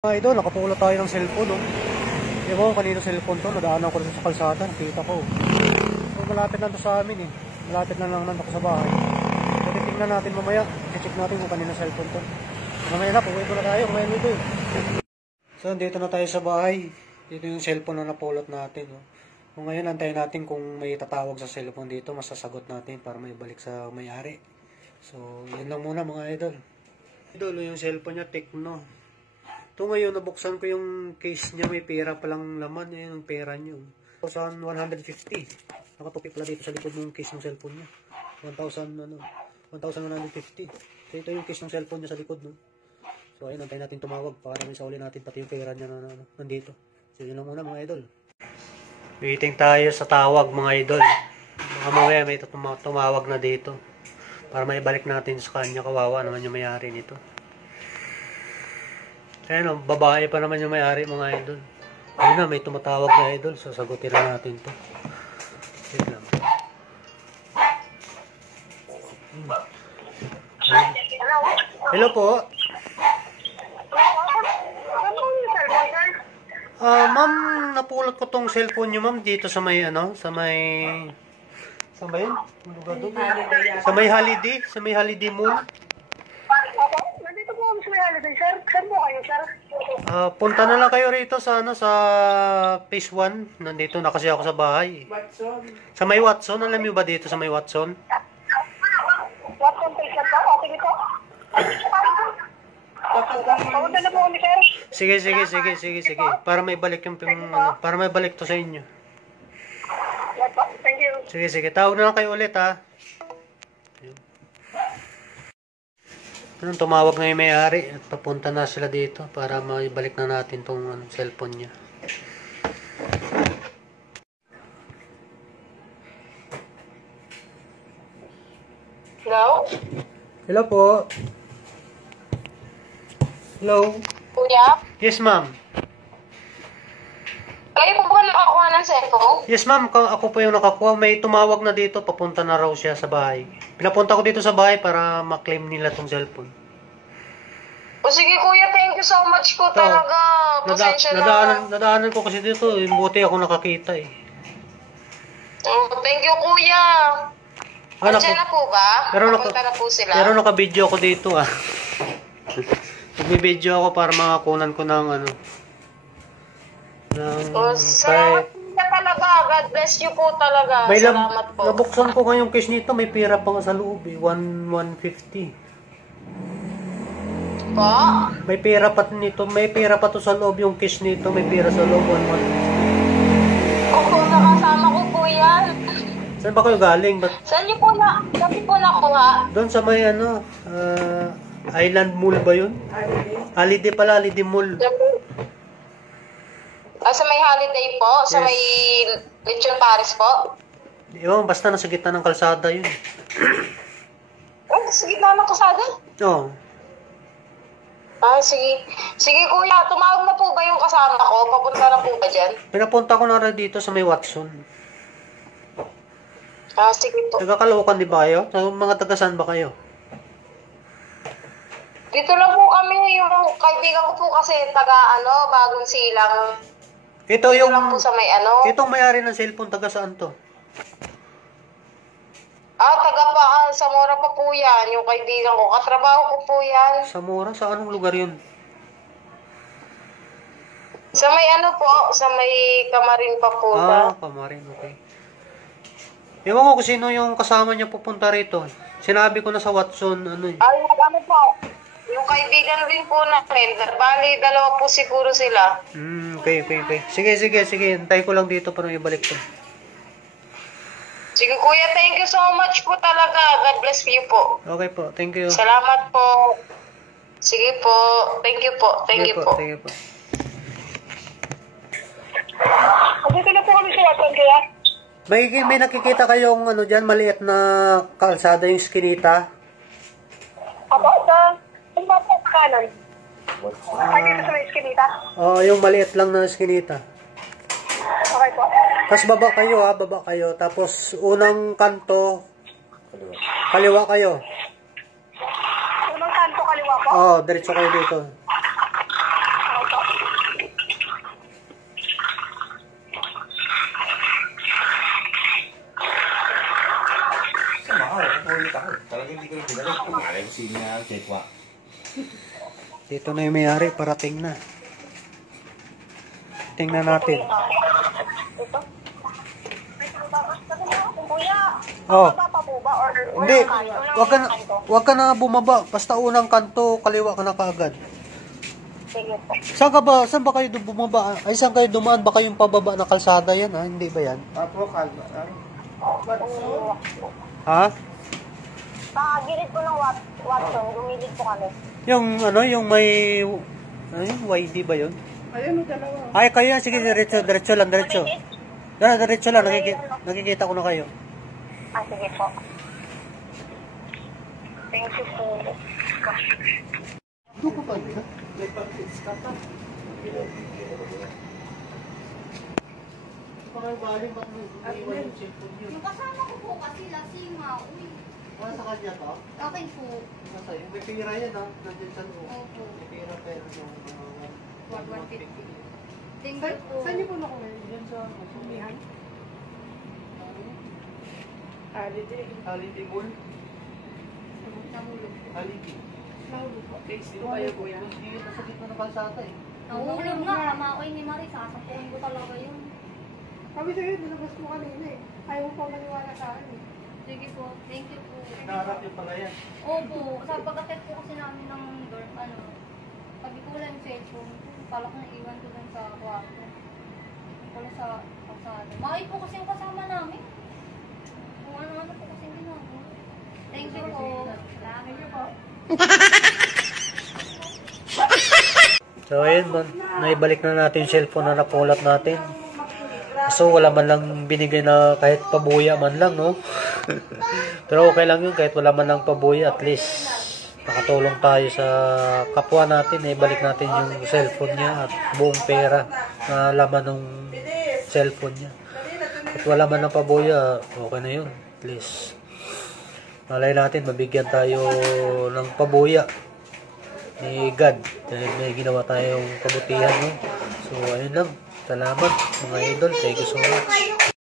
Mga idol, nakapula tayo ng cellphone, no? Ewan ko kanino cellphone to, nadaanan ko rin sa kalsada, nakita ko. So, malapit lang to sa amin eh. Malapit lang ako sa bahay. So, titignan natin mamaya. I-check natin kung kanino cellphone to. Mamaya na, puwi ko na tayo. Ngayon ito. So, dito na tayo sa bahay. Dito yung cellphone na napulot natin, no? So, ngayon, antayin natin kung may tatawag sa cellphone dito. Masasagot natin para may balik sa may-ari. So, yun lang muna mga idol. Idol, yung cellphone niya, Tecno. Ito ngayon, nabuksan ko yung case niya, may pera palang laman, yun yung pera niyo. 1,150. Nakatupi pala dito sa likod ng case ng cellphone niya. 1,150. So ito yung case ng cellphone niya sa likod, no? So ayun, antayin natin tumawag para may sauli natin pati yung pera niya na nandito. So yun lang muna mga idol. Waiting tayo sa tawag mga idol. Baka mamaya may tumawag na dito. Para maibalik natin sa kanya, kawawa naman yung may-ari nito. Ayan o, babae pa naman yung may-ari mga idol. Ayun na, may tumatawag na idol. Sasagutin na natin to. Wait lang. Hello po. Ma'am, napulot ko tong cellphone nyo ma'am dito sa may sa may... Saan ba yun? Sa may Holiday? Sa may Holiday Mall? Nandito po kami sa may holiday, sir. Saan po kayo, sir? Punta na lang kayo rito sa sa phase 1. Nandito na kasi ako sa bahay. Watson. Sa may Watson, alam niyo ba dito sa may Watson? Watson patient ba? Okay dito? Papunta na po kami, sir. Sige. Para may balik yung para may balik to sa inyo. Thank you. Sige. Tawag na lang kayo ulit ha. Tumawag na yung may-ari at papunta na sila dito para maibalik na natin tong cellphone niya. Hello? Hello po. Hello? Kuya? Yes ma'am. Kayo po ba nakakuha ng cellphone? Yes ma'am, ako po yung nakakuha. May tumawag na dito, papunta na raw siya sa bahay. Pinapunta ko dito sa bahay para ma-claim nila tong cellphone. O sige kuya, thank you so much po talaga. Pasensya na. Nadaanan ko kasi dito, buti ako nakakita eh. Thank you kuya. Andiyan na po ba? Papunta na po sila. Pero naka-video ako dito ah. Nag-video ako para makakunan ko ng salamat na talaga. God bless you po talaga. Salamat po. Nabuksan ko ngayong case nito, may pera pa nga sa loob eh. 150. Po? May pera pa nito, may pera pa to sa loob yung case nito, may pera sa loob 150. Opo, nakasama ko po yan. Saan ba kayo galing? Saan niyo po nakuha? Doon sa may Island Mall ba yun? Holiday pala, Holiday Mall. Sa may holiday po? Sa may Lechon Paris po? Ewan, basta nasa gitna ng kalsada yun. Sa gitna ng kalsada? Oo. Sige. Sige kuya, tumawag na po ba yung kasama ko? Papunta na po ba dyan? Pinapunta ko na rin dito sa may Watson. Sige po. Taga-Caloocan di ba kayo? Mga taga-saan ba kayo? Dito lang po kami, yung kaibigan ko po kasi Bagong Silang. Ito yung lang po sa may Itong may-ari ng cellphone, taga saan to? Taga pa, Zamora pa po yan, yung kaibigan ko. Katrabaho ko po yan. Zamora? Sa anong lugar yun? Sa may po, sa may Kamarin pa po. Kamarin, okay. Ewan ko kung sino yung kasama niya pupunta rito. Sinabi ko na sa Watson, po. Yung kaibigan rin po namin. Bali, dalawa po siguro sila. Okay. Sige. Hintay ko lang dito para ibalik ko. Sige kuya, thank you so much po talaga. God bless you po. Okay po, thank you. Salamat po. Sige po. Thank you po. Thank you po. Dito na po kami sa Watson kaya? May nakikita kayong dyan, maliit na kalsada yung Skinita? Yung mga po kanan. Dito sa may Skinita? Yung maliit lang na Skinita. Okay po. Tapos baba kayo. Tapos unang kanto, kaliwa kayo. Unang kanto, kaliwa po? Diretso kayo dito. Okay po. Kekwa. Dito na yung may-ari, parating na. Tingnan natin. Ito. Kuya, Oh. baba pa po ba? Or Hindi, unang kanto? wag ka na bumaba. Basta unang kanto, kaliwa ka na kaagad. Sige po. Saan ba kayo bumaba? Ay, saan kayo dumaan? Baka yung pababa na kalsada yan, ha? Hindi ba yan? Apo, kalma. Ha? Sa gilid po ng Watson, gumilid po kami. Yung may... Ano yun? YD ba yun? Ayun, dalawa. Ay, kayo yan. Sige, diretso lang, diretso. Diretso lang, nakikita ko na kayo. Ah, sige po. Thank you po. Ano ka ba yun? Yung kasama ko po kasi lasing nga. Uy, Sa kanya to? akin po. Nasa yung may pira yan, ha? Nandiyan sa loob. Opo. May pira pero yung... 150. Thank you po. Saan niyo po nakuha? Diyan sa Sumihan? Haliti Mall? Nahulog po. Haliti. Nahulog po. Okay, sino kayo, kuya? Hindi yun nasa gitna ng kalsata, eh. Nahulog nga. Kamakoy ni Marie. Sasampuin ko talaga yun. Sabi sa'yo, nilabas mo kanina eh. Ayaw mo pa maniwala sa akin eh. Sige po. Thank you po. Naharap yung pala yan. Opo. Sa pagkakit po kasi namin ng dorm, sabi ko wala yung cellphone. Palak na iwan ko dun sa kwarto. Wala sa kalsada. Makay po kasi yung kasama namin. Kung ano-ano po kasi ginagawa. Thank you po. Salamat po. So, ayun, naibalik na natin yung cellphone na napulot natin. So, wala man lang binigay na kahit pabuya man lang, no? Pero okay lang yun, kahit wala man lang pabuya, at least nakatulong tayo sa kapwa natin, naibalik natin yung cellphone niya at buong pera na laman ng cellphone niya. At wala man lang pabuya, okay na yun, at least. Malay natin, mabigyan tayo ng pabuya ni God dahil may ginawa tayong kabutihan, no? So ayun lang, salamat mga idol, thank you so much.